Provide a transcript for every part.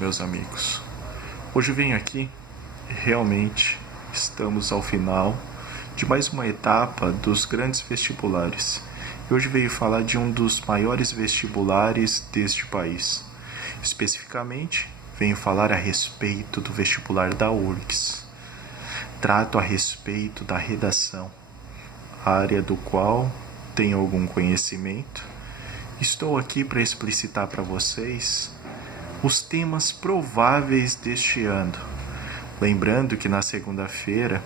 Meus amigos, hoje venho aqui e realmente estamos ao final de mais uma etapa dos grandes vestibulares. E hoje veio falar de um dos maiores vestibulares deste país. Especificamente, venho falar a respeito do vestibular da URGS. Trato a respeito da redação, área do qual tenho algum conhecimento. Estou aqui para explicitar para vocês os temas prováveis deste ano. Lembrando que na segunda-feira,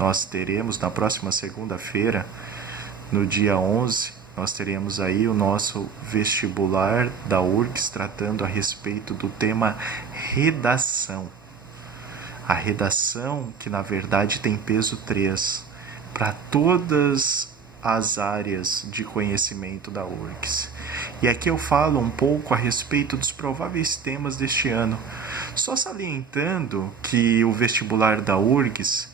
na próxima segunda-feira, no dia 11, nós teremos aí o nosso vestibular da URGS tratando a respeito do tema redação. A redação que na verdade tem peso 3 para todas as áreas de conhecimento da URGS. E aqui eu falo um pouco a respeito dos prováveis temas deste ano, só salientando que o vestibular da URGS,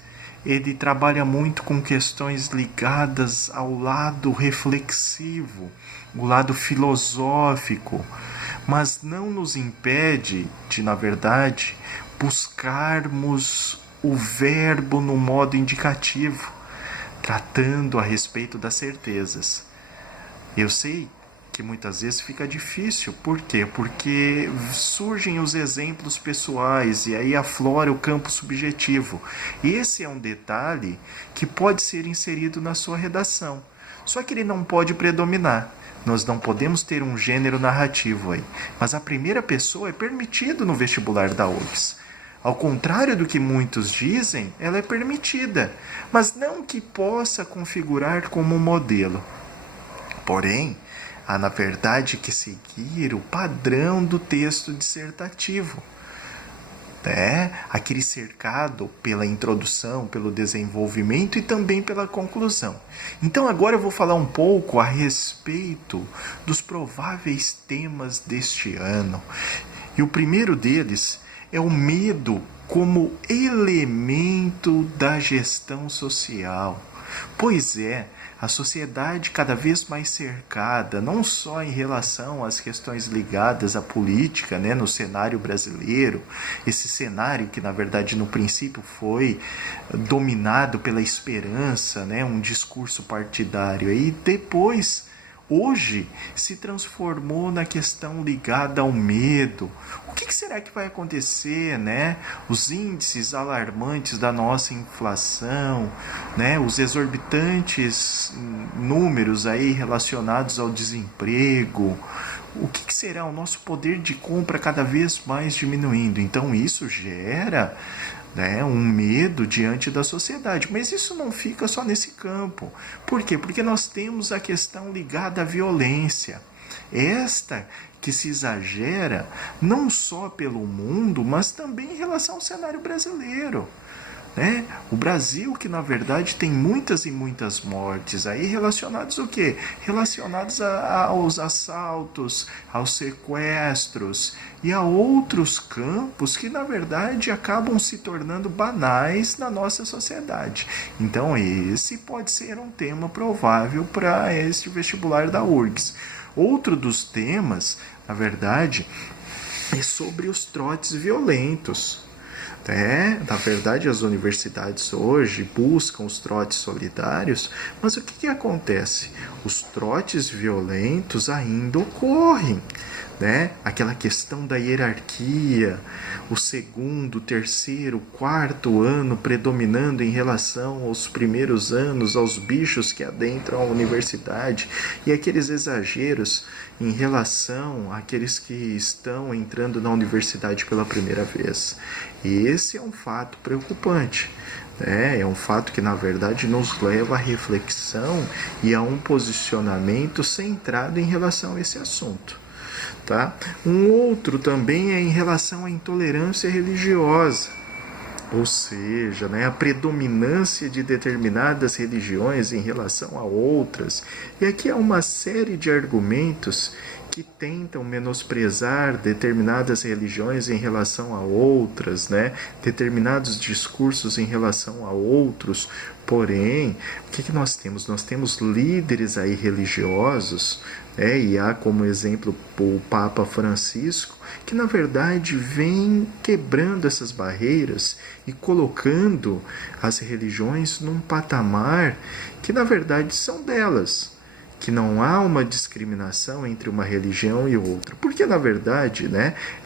ele trabalha muito com questões ligadas ao lado reflexivo, o lado filosófico, mas não nos impede de, na verdade, buscarmos o verbo no modo indicativo, tratando a respeito das certezas. Eu sei que muitas vezes fica difícil. Por quê? Porque surgem os exemplos pessoais e aí aflora o campo subjetivo. Esse é um detalhe que pode ser inserido na sua redação. Só que ele não pode predominar. Nós não podemos ter um gênero narrativo aí. Mas a primeira pessoa é permitido no vestibular da URGS. Ao contrário do que muitos dizem, ela é permitida, mas não que possa configurar como modelo. Porém, há na verdade que seguir o padrão do texto dissertativo, aquele cercado pela introdução, pelo desenvolvimento e também pela conclusão. Então agora eu vou falar um pouco a respeito dos prováveis temas deste ano. E o primeiro deles é o medo como elemento da gestão social. Pois é, a sociedade cada vez mais cercada, não só em relação às questões ligadas à política, no cenário brasileiro, esse cenário que na verdade no princípio foi dominado pela esperança, um discurso partidário, e depois, hoje, se transformou na questão ligada ao medo. O que será que vai acontecer, Os índices alarmantes da nossa inflação, Os exorbitantes números aí relacionados ao desemprego. O que será o nosso poder de compra cada vez mais diminuindo? Então isso gera um medo diante da sociedade. Mas isso não fica só nesse campo. Por quê? Porque nós temos a questão ligada à violência. Esta que se exagera não só pelo mundo, mas também em relação ao cenário brasileiro. O Brasil, que na verdade tem muitas e muitas mortes aí relacionadas ao quê? Relacionados aos assaltos, aos sequestros e a outros campos que na verdade acabam se tornando banais na nossa sociedade. Então esse pode ser um tema provável para este vestibular da URGS. Outro dos temas, na verdade, é sobre os trotes violentos. Na verdade, as universidades hoje buscam os trotes solidários, mas o que acontece? Os trotes violentos ainda ocorrem. Aquela questão da hierarquia, o segundo, terceiro, quarto ano predominando em relação aos primeiros anos, aos bichos que adentram a universidade, e aqueles exageros em relação àqueles que estão entrando na universidade pela primeira vez. Esse é um fato preocupante. É um fato que, na verdade, nos leva à reflexão e a um posicionamento centrado em relação a esse assunto. Um outro também é em relação à intolerância religiosa, ou seja, a predominância de determinadas religiões em relação a outras. E aqui há uma série de argumentos que tentam menosprezar determinadas religiões em relação a outras, determinados discursos em relação a outros. Porém, o que nós temos? Nós temos líderes aí religiosos, E há como exemplo o Papa Francisco, que na verdade vem quebrando essas barreiras e colocando as religiões num patamar que na verdade são delas, que não há uma discriminação entre uma religião e outra, porque na verdade,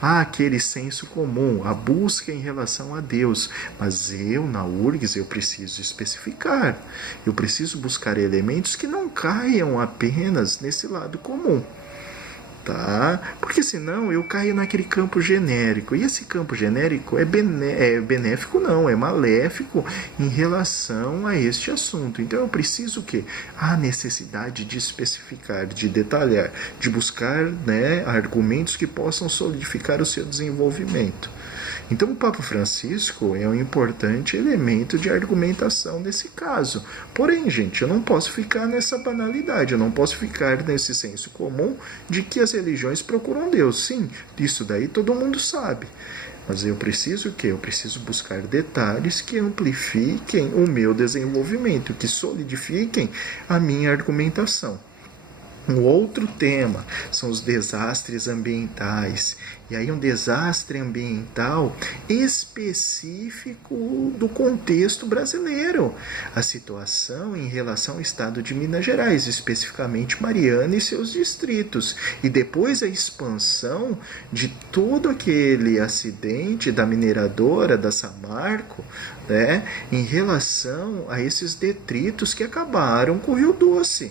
há aquele senso comum, a busca em relação a Deus, mas eu na URGS eu preciso especificar, eu preciso buscar elementos que não caiam apenas nesse lado comum. Tá? Porque senão eu caio naquele campo genérico. E esse campo genérico é benéfico, não, é maléfico em relação a este assunto. Então eu preciso que a necessidade de especificar, de detalhar, de buscar argumentos que possam solidificar o seu desenvolvimento. Então o Papa Francisco é um importante elemento de argumentação nesse caso. Porém, gente, eu não posso ficar nessa banalidade, eu não posso ficar nesse senso comum de que as religiões procuram Deus. Sim, isso daí todo mundo sabe. Mas eu preciso o quê? Eu preciso buscar detalhes que amplifiquem o meu desenvolvimento, que solidifiquem a minha argumentação. Um outro tema são os desastres ambientais. E aí um desastre ambiental específico do contexto brasileiro. A situação em relação ao estado de Minas Gerais, especificamente Mariana e seus distritos. E depois a expansão de todo aquele acidente da mineradora da Samarco, em relação a esses detritos que acabaram com o Rio Doce.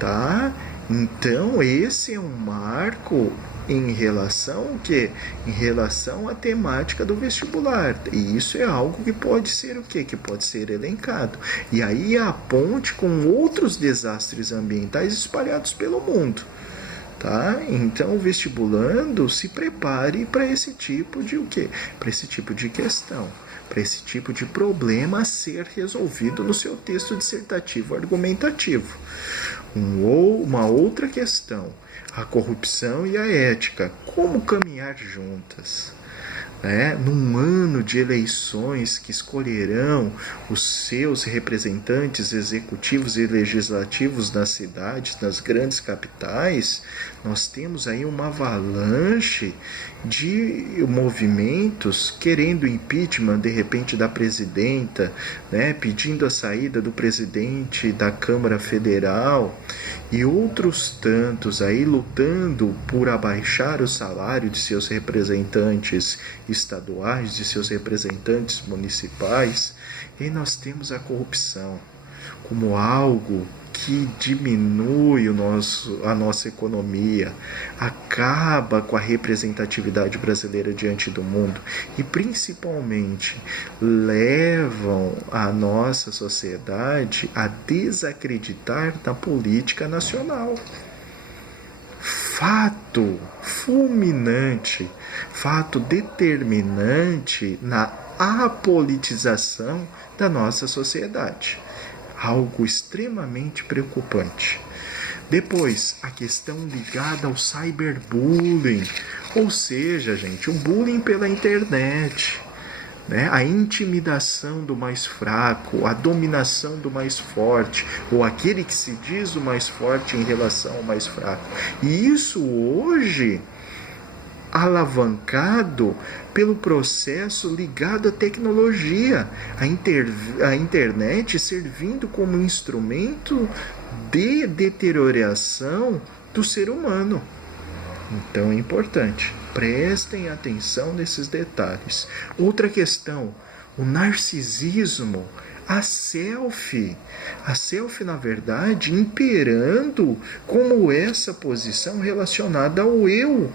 Tá? Então esse é um marco em relação ao quê? Em relação à temática do vestibular. E isso é algo que pode ser o quê? Que pode ser elencado. E aí a ponte com outros desastres ambientais espalhados pelo mundo. Tá? Então o vestibulando se prepare para esse tipo de o quê? Para esse tipo de questão, para esse tipo de problema a ser resolvido no seu texto dissertativo argumentativo. Uma outra questão, a corrupção e a ética, como caminhar juntas? Num ano de eleições que escolherão os seus representantes executivos e legislativos nas cidades, nas grandes capitais, nós temos aí uma avalanche de movimentos querendo impeachment, de repente, da presidenta, pedindo a saída do presidente da Câmara Federal, e outros tantos aí lutando por abaixar o salário de seus representantes estaduais, de seus representantes municipais. E nós temos a corrupção como algo que diminui a nossa economia, acaba com a representatividade brasileira diante do mundo e principalmente levam a nossa sociedade a desacreditar na política nacional. Fato fulminante, fato determinante na apolitização da nossa sociedade. Algo extremamente preocupante. Depois, a questão ligada ao cyberbullying, ou seja, gente, o bullying pela internet, a intimidação do mais fraco, a dominação do mais forte, ou aquele que se diz o mais forte em relação ao mais fraco. E isso hoje alavancado pelo processo ligado à tecnologia, a internet servindo como instrumento de deterioração do ser humano. Então é importante, prestem atenção nesses detalhes. Outra questão, o narcisismo, a selfie, na verdade, imperando como essa posição relacionada ao eu,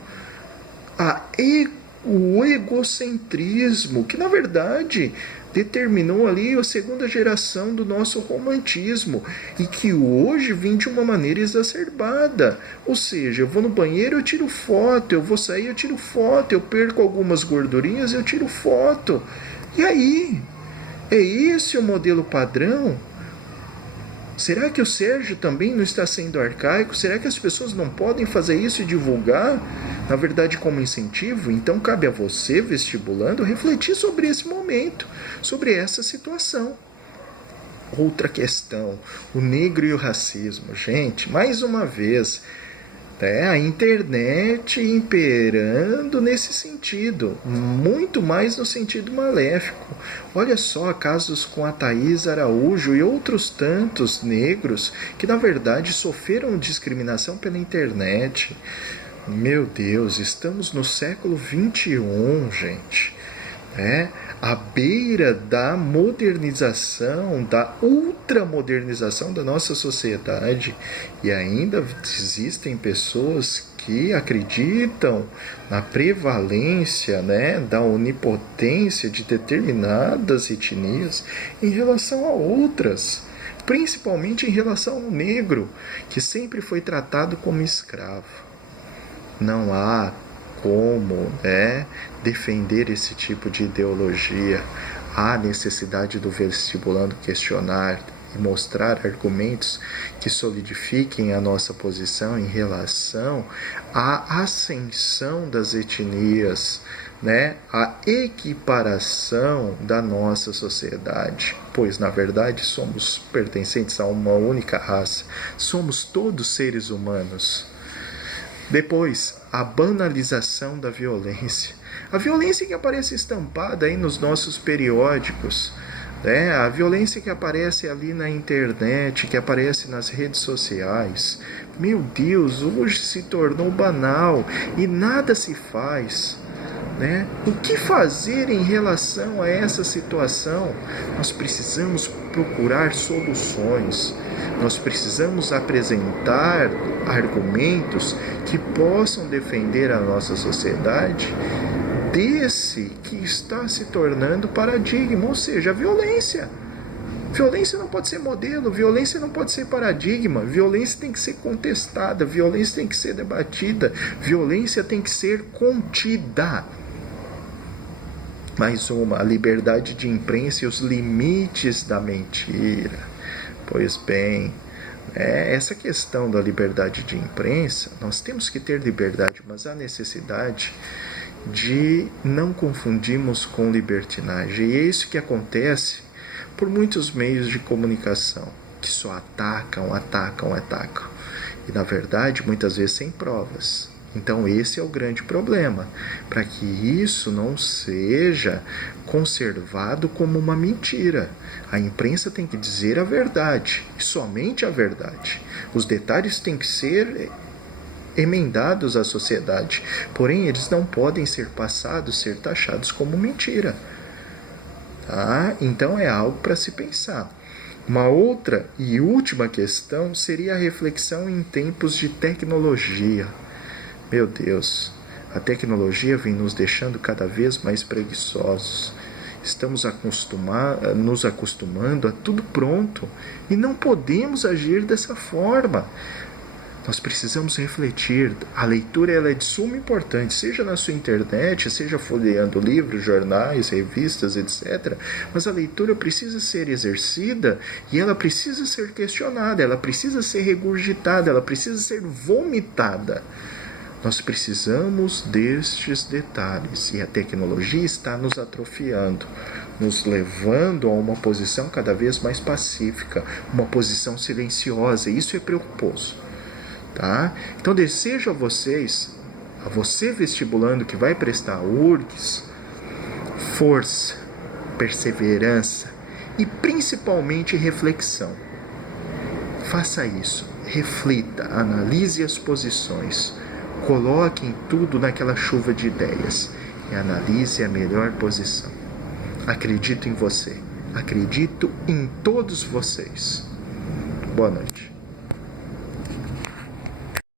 o egocentrismo, que na verdade determinou ali a segunda geração do nosso romantismo e que hoje vem de uma maneira exacerbada. Ou seja, eu vou no banheiro, eu tiro foto, eu vou sair, eu tiro foto, eu perco algumas gordurinhas, eu tiro foto. E aí? É esse o modelo padrão? Será que o Sérgio também não está sendo arcaico? Será que as pessoas não podem fazer isso e divulgar, na verdade, como incentivo? Então cabe a você, vestibulando, refletir sobre esse momento, sobre essa situação. outra questão, o negro e o racismo. Gente, mais uma vez, a internet imperando nesse sentido, muito mais no sentido maléfico. Olha só casos com a Thaís Araújo e outros tantos negros que na verdade sofreram discriminação pela internet. Meu Deus, estamos no século XXI, gente. À beira da modernização, da ultramodernização da nossa sociedade, e ainda existem pessoas que acreditam na prevalência, da onipotência de determinadas etnias em relação a outras, principalmente em relação ao negro, que sempre foi tratado como escravo. Não há como defender esse tipo de ideologia. Há necessidade do vestibulando questionar e mostrar argumentos que solidifiquem a nossa posição em relação à ascensão das etnias, a equiparação da nossa sociedade, pois na verdade somos pertencentes a uma única raça, somos todos seres humanos. Depois, a banalização da violência. A violência que aparece estampada aí nos nossos periódicos, a violência que aparece ali na internet, que aparece nas redes sociais. Meu Deus, hoje se tornou banal e nada se faz. O que fazer em relação a essa situação? Nós precisamos procurar soluções. Nós precisamos apresentar argumentos que possam defender a nossa sociedade desse que está se tornando paradigma, ou seja, a violência. Violência não pode ser modelo, violência não pode ser paradigma, violência tem que ser contestada, violência tem que ser debatida, violência tem que ser contida. Mais uma, a liberdade de imprensa e os limites da mentira. Pois bem, essa questão da liberdade de imprensa, nós temos que ter liberdade, mas há necessidade de não confundirmos com libertinagem. E é isso que acontece por muitos meios de comunicação, que só atacam. E na verdade, muitas vezes sem provas. Então esse é o grande problema, para que isso não seja conservado como uma mentira. A imprensa tem que dizer a verdade, e somente a verdade. Os detalhes têm que ser emendados à sociedade, porém eles não podem ser passados, ser taxados como mentira. Então é algo para se pensar. Uma outra e última questão seria a reflexão em tempos de tecnologia. Meu Deus, a tecnologia vem nos deixando cada vez mais preguiçosos. Estamos nos acostumando a tudo pronto e não podemos agir dessa forma. Nós precisamos refletir. A leitura ela é de suma importância, seja na sua internet, seja folheando livros, jornais, revistas, etc. Mas a leitura precisa ser exercida e ela precisa ser questionada, ela precisa ser regurgitada, ela precisa ser vomitada. Nós precisamos destes detalhes e a tecnologia está nos atrofiando, nos levando a uma posição cada vez mais pacífica, uma posição silenciosa, e isso é preocuposo. Então desejo a você vestibulando que vai prestar URGS, força, perseverança e principalmente reflexão. Faça isso, reflita, analise as posições, coloque tudo naquela chuva de ideias e analise a melhor posição. Acredito em você, acredito em todos vocês. Boa noite.